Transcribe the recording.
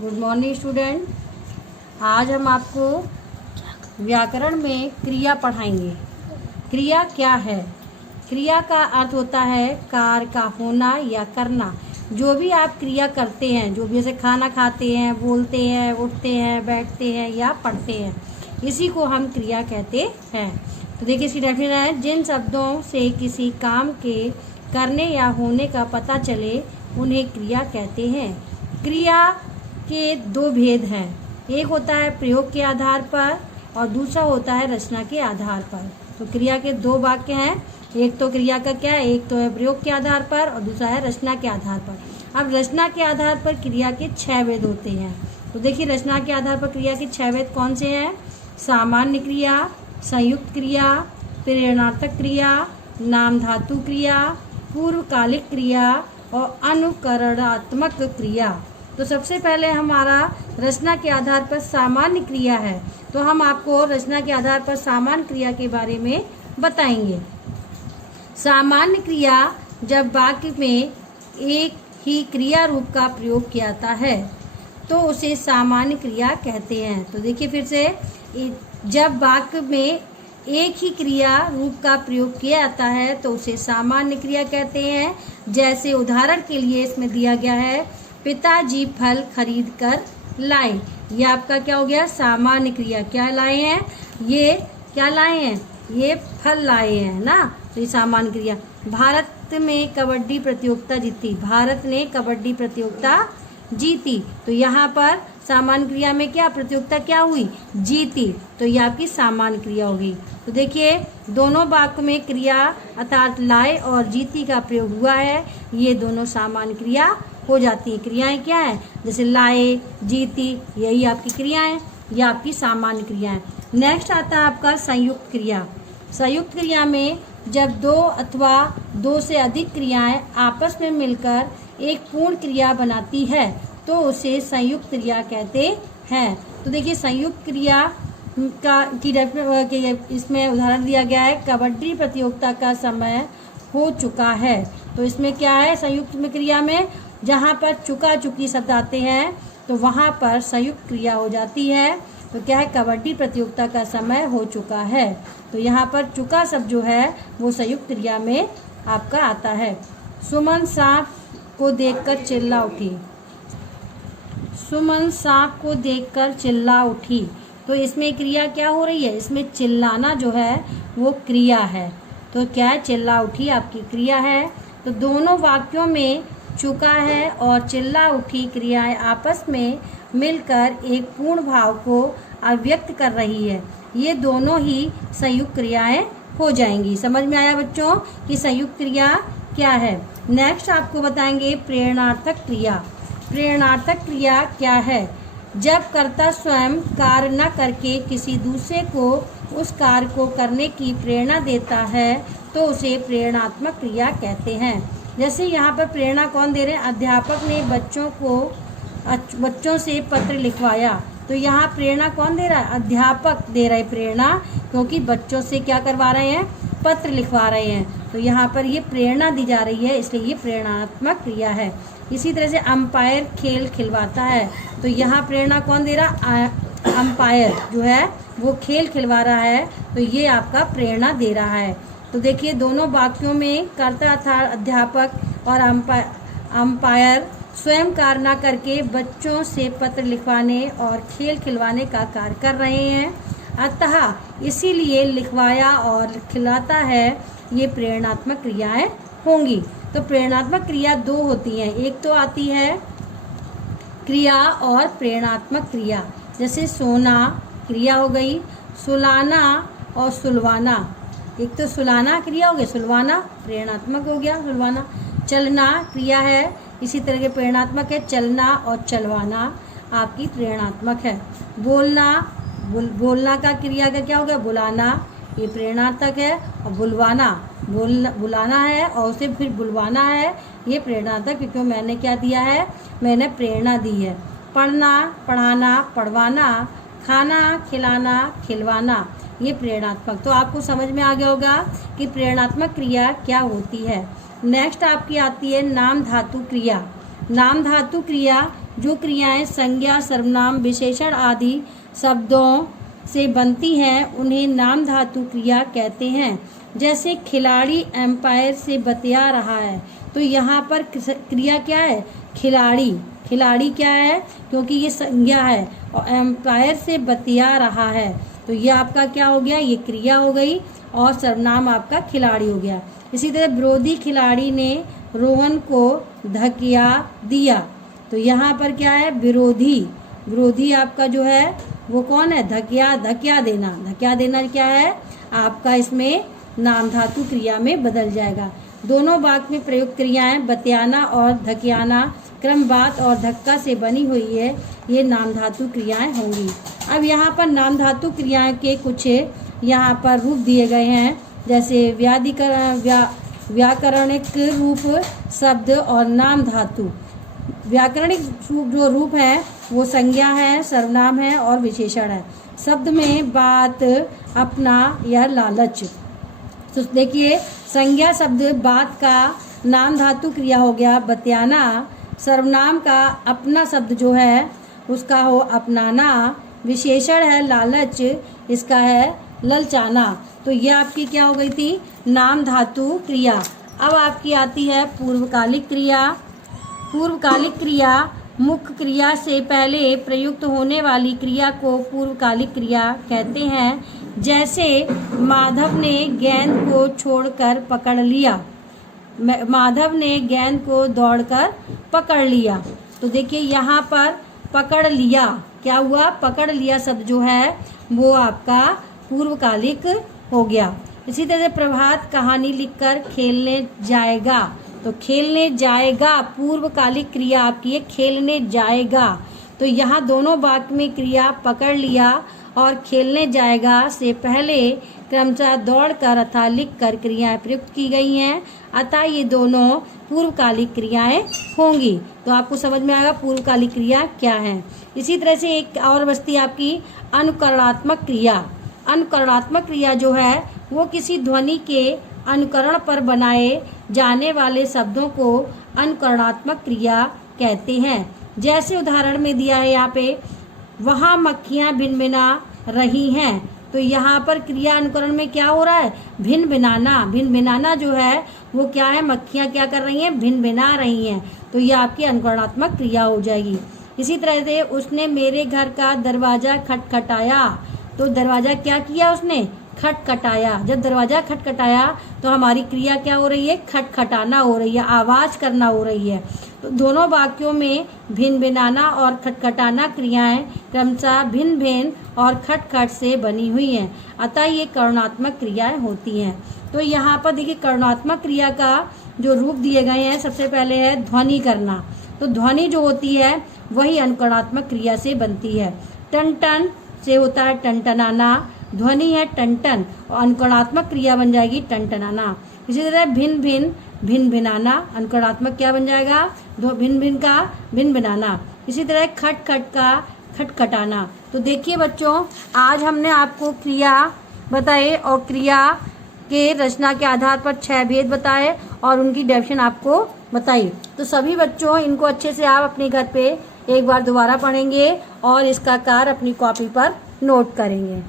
Good morning student. आज हम आपको व्याकरण में क्रिया पढ़ाएंगे। क्रिया क्या है? क्रिया का अर्थ होता है कार्य का होना या करना। जो भी आप क्रिया करते हैं, जो भी जैसे खाना खाते हैं, बोलते हैं, उठते हैं, बैठते हैं या पढ़ते हैं, इसी को हम क्रिया कहते हैं। तो देखिए इसकी डेफिनेशन है, जिन शब्दों से किसी काम के करने या होने का पता चले उन्हें क्रिया कहते हैं। क्रिया के दो भेद हैं, एक होता है प्रयोग के आधार पर और दूसरा होता है रचना के आधार पर। तो क्रिया के दो वाक्य हैं, एक तो क्रिया का क्या है, एक तो है प्रयोग के आधार पर और दूसरा है रचना के आधार पर। अब रचना के आधार पर क्रिया के 6 भेद होते हैं। तो देखिए रचना के आधार पर क्रिया के 6 भेद कौन से हैं? सामान्य क्रिया, संयुक्त क्रिया, प्रेरणार्थक क्रिया, नाम धातु क्रिया, पूर्वकालिक क्रिया और अनुकरणात्मक क्रिया। तो सबसे पहले हमारा रचना के आधार पर सामान्य क्रिया है, तो हम आपको रचना के आधार पर सामान्य क्रिया के बारे में बताएंगे। सामान्य क्रिया जब वाक्य में एक ही क्रिया रूप का प्रयोग किया जाता है तो उसे सामान्य क्रिया कहते हैं। तो देखिए फिर से, जब वाक्य में एक ही क्रिया रूप का प्रयोग किया जाता है तो उसे सामान्य क्रिया कहते हैं। जैसे उदाहरण के लिए इसमें दिया गया है, पिताजी फल खरीद कर लाए। ये आपका क्या हो गया? सामान्य क्रिया। क्या लाए हैं? ये क्या लाए हैं? ये फल लाए हैं ना, तो ये सामान्य क्रिया। भारत में कबड्डी प्रतियोगिता जीती, भारत ने कबड्डी प्रतियोगिता जीती। तो यहाँ पर सामान्य क्रिया में क्या प्रतियोगिता क्या हुई? जीती। तो ये आपकी सामान्य क्रिया होगी। तो देखिए दोनों वाक्य में क्रिया अर्थात लाए और जीती का प्रयोग हुआ है, ये दोनों सामान्य क्रिया हो जाती है। क्रियाएं क्या है? जैसे लाए, जीती, यही आपकी क्रियाएं, ये आपकी सामान्य क्रियाएं। नेक्स्ट आता है आपका संयुक्त क्रिया। संयुक्त क्रिया में जब दो अथवा दो से अधिक क्रियाएं आपस में मिलकर एक पूर्ण क्रिया बनाती है तो उसे संयुक्त क्रिया कहते हैं। तो देखिए संयुक्त क्रिया का इसमें उदाहरण दिया गया है, कबड्डी प्रतियोगिता का समय हो चुका है। तो इसमें क्या है? संयुक्त में क्रिया में जहाँ पर चुका चुकी शब्द आते हैं तो वहाँ पर संयुक्त क्रिया हो जाती है। तो क्या है? कबड्डी प्रतियोगिता का समय हो चुका है। तो यहाँ पर चुका शब्द जो है वो संयुक्त क्रिया में आपका आता है। सुमन सांप को देखकर चिल्ला उठी, सुमन सांप को देखकर चिल्ला उठी। तो इसमें क्रिया क्या हो रही है? इसमें चिल्लाना जो है वो क्रिया है। तो क्या है? चिल्ला उठी आपकी क्रिया है। तो दोनों वाक्यों में चुका है और चिल्ला उठी क्रियाएं आपस में मिलकर एक पूर्ण भाव को अभिव्यक्त कर रही है, ये दोनों ही संयुक्त क्रियाएं हो जाएंगी। समझ में आया बच्चों कि संयुक्त क्रिया क्या है? नेक्स्ट आपको बताएंगे प्रेरणार्थक क्रिया। प्रेरणार्थक क्रिया क्या है? जब कर्ता स्वयं कार्य न करके किसी दूसरे को उस कार्य को करने की प्रेरणा देता है तो उसे प्रेरणात्मक क्रिया कहते हैं। जैसे यहाँ पर प्रेरणा कौन दे रहे हैं? अध्यापक ने बच्चों से पत्र लिखवाया। तो यहाँ प्रेरणा कौन दे रहा है? अध्यापक दे रहे प्रेरणा, क्योंकि बच्चों से क्या करवा रहे हैं? पत्र लिखवा रहे हैं। तो यहाँ पर ये प्रेरणा दी जा रही है, इसलिए ये प्रेरणात्मक क्रिया है। इसी तरह से अंपायर खेल खिलवाता है। तो यहाँ प्रेरणा कौन दे रहा? अंपायर जो है वो खेल खिलवा रहा है, तो ये आपका प्रेरणा दे रहा है। तो देखिए दोनों वाक्यों में कर्ता अर्थात अध्यापक और अंपायर स्वयं कार्य न करके बच्चों से पत्र लिखवाने और खेल खिलवाने का कार्य कर रहे हैं, अतः इसीलिए लिखवाया और खिलाता है, ये प्रेरणात्मक क्रियाएं होंगी। तो प्रेरणात्मक क्रिया दो होती हैं, एक तो आती है क्रिया और प्रेरणात्मक क्रिया। जैसे सोना क्रिया हो गई, सुलाना और सुलवाना। एक तो सुलाना क्रिया हो गया, सुलवाना प्रेरणात्मक हो गया, सुलवाना। चलना क्रिया है, इसी तरह के प्रेरणात्मक है, चलना और चलवाना आपकी प्रेरणात्मक है। बोलना, बोलना का क्रिया का क्या हो गया? बुलाना, ये प्रेरणात्मक है। और बुलाना है और उसे फिर बुलवाना है, ये प्रेरणात्मक, क्योंकि मैंने क्या दिया है? मैंने प्रेरणा दी है। पढ़ना, पढ़ाना, पढ़वाना, खाना, खिलाना, खिलवाना, ये प्रेरणात्मक। तो आपको समझ में आ गया होगा कि प्रेरणात्मक क्रिया क्या होती है। नेक्स्ट आपकी आती है नाम धातु क्रिया। नाम धातु क्रिया जो क्रियाएं संज्ञा, सर्वनाम, विशेषण आदि शब्दों से बनती हैं उन्हें नाम धातु क्रिया कहते हैं। जैसे खिलाड़ी एम्पायर से बतिया रहा है, तो यहाँ पर क्रिया क्या है? खिलाड़ी। खिलाड़ी क्या है? क्योंकि ये संज्ञा है और एम्पायर से बतिया रहा है, तो ये आपका क्या हो गया? ये क्रिया हो गई और सर्वनाम आपका खिलाड़ी हो गया। इसी तरह विरोधी खिलाड़ी ने रोहन को धकिया दिया, तो यहाँ पर क्या है? विरोधी। विरोधी आपका जो है वो कौन है? धकिया। धकिया देना। धकिया देना क्या है आपका? इसमें नाम धातु क्रिया में बदल जाएगा। दोनों वाक्य में प्रयुक्त क्रियाएं बतियाना और धकियाना क्रम बात और धक्का से बनी हुई है, ये नाम धातु क्रियाएं होंगी। अब यहाँ पर नाम धातु क्रियाएं के कुछ यहाँ पर रूप दिए गए हैं, जैसे व्याकरणिक रूप, शब्द और नाम धातु। व्याकरणिक जो रूप है वो संज्ञा है, सर्वनाम है और विशेषण है। शब्द में बात, अपना या लालच। तो देखिए संज्ञा शब्द बात का नाम धातु क्रिया हो गया बतियाना। सर्वनाम का अपना शब्द जो है उसका हो अपनाना। विशेषण है लालच, इसका है ललचाना। तो ये आपकी क्या हो गई थी? नाम धातु क्रिया। अब आपकी आती है पूर्वकालिक क्रिया। पूर्वकालिक क्रिया मुख्य क्रिया से पहले प्रयुक्त होने वाली क्रिया को पूर्वकालिक क्रिया कहते हैं। जैसे माधव ने गेंद को छोड़कर पकड़ लिया। माधव ने गेंद को दौड़कर पकड़ लिया। तो देखिए यहाँ पर पकड़ लिया क्या हुआ? पकड़ लिया शब्द जो है वो आपका पूर्वकालिक हो गया। इसी तरह प्रभात कहानी लिखकर खेलने जाएगा, तो खेलने जाएगा पूर्वकालिक क्रिया आपकी है, खेलने जाएगा। तो यहाँ दोनों वाक्य में क्रिया पकड़ लिया और खेलने जाएगा से पहले क्रमशः दौड़कर अथवा लिखकर क्रियाएं प्रयुक्त की गई हैं, अतः ये दोनों पूर्वकालिक क्रियाएं होंगी। तो आपको समझ में आएगा पूर्वकालिक क्रिया क्या है। इसी तरह से एक और बस्ती आपकी अनुकरणात्मक क्रिया। अनुकरणात्मक क्रिया जो है वो किसी ध्वनि के अनुकरण पर बनाए जाने वाले शब्दों को अनुकरणात्मक क्रिया कहते हैं। जैसे उदाहरण में दिया है यहाँ पे, वहाँ मक्खियाँ भिनभिना रही हैं, तो यहाँ पर क्रिया अनुकरण में क्या हो रहा है? भिन भिनाना। भिन भिनाना जो है वो क्या है? मक्खियाँ क्या कर रही हैं? भिन भिना रही हैं, तो ये आपकी अनुकरणात्मक क्रिया हो जाएगी। इसी तरह से उसने मेरे घर का दरवाज़ा खटखटाया, तो दरवाज़ा क्या किया? उसने खटखटाया। जब दरवाज़ा खटखटाया तो हमारी क्रिया क्या हो रही है? खटखटाना हो रही है, आवाज़ करना हो रही है। तो दोनों वाक्यों में भिन भिनाना और खटखटाना क्रियाएं क्रमशः भिन भिन और खटखट से बनी हुई हैं, अतः ये कर्णात्मक क्रियाएं होती हैं। तो यहाँ पर देखिए कर्णात्मक क्रिया का जो रूप दिए गए हैं, सबसे पहले है ध्वनि करना। तो ध्वनि जो होती है वही अनुकरणात्मक क्रिया से बनती है। टन टन से होता है टनटनाना, ध्वनि है टन और अनुकरणात्मक क्रिया बन जाएगी टनटनाना। इसी तरह भिन भिन भिन भिनाना, अनुकरणात्मक क्या बन जाएगा? भिन भिन का भिन भिनाना। इसी तरह खट खट का खटखटाना। तो देखिए बच्चों, आज हमने आपको क्रिया बताए और क्रिया के रचना के आधार पर 6 भेद बताए और उनकी डेफिनेशन आपको बताई। तो सभी बच्चों इनको अच्छे से आप अपने घर पे एक बार दोबारा पढ़ेंगे और इसका कार्य अपनी कॉपी पर नोट करेंगे।